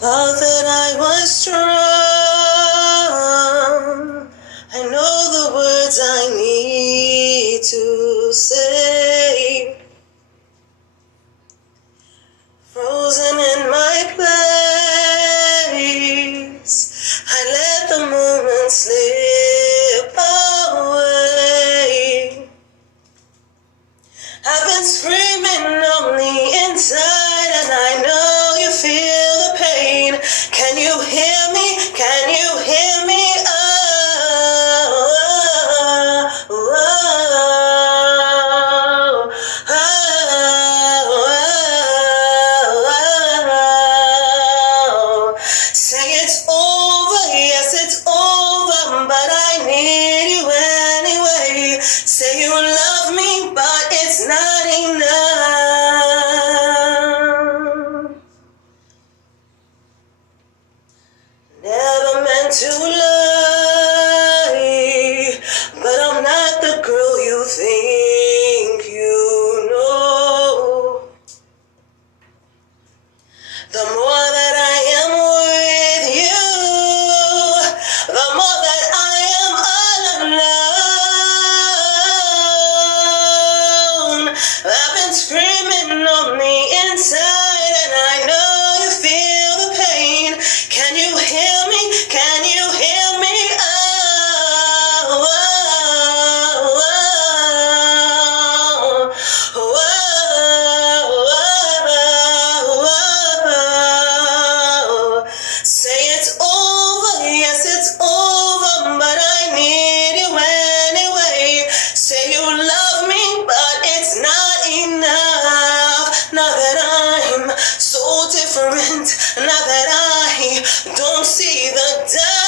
Thought that I was strong. I know the words I need to say. Frozen in my place, I let the moment slip away. I've been screaming on the inside, and I know you feel the pain. Can you hear me? Can you hear me? Say it's over, yes it's over, but I need you anyway. Say you love me, but it's not enough. Never meant to lie, but I'm not the girl you think you know. The more that I am with you, the more that I am all alone. I've been screaming on the inside, and I know you feel the pain. Can you hear me? Can you hear me? Say it's over, yes it's over, but I need you anyway. Say you love me, but it's not enough. Now that I'm so different, now that I don't see the doubt.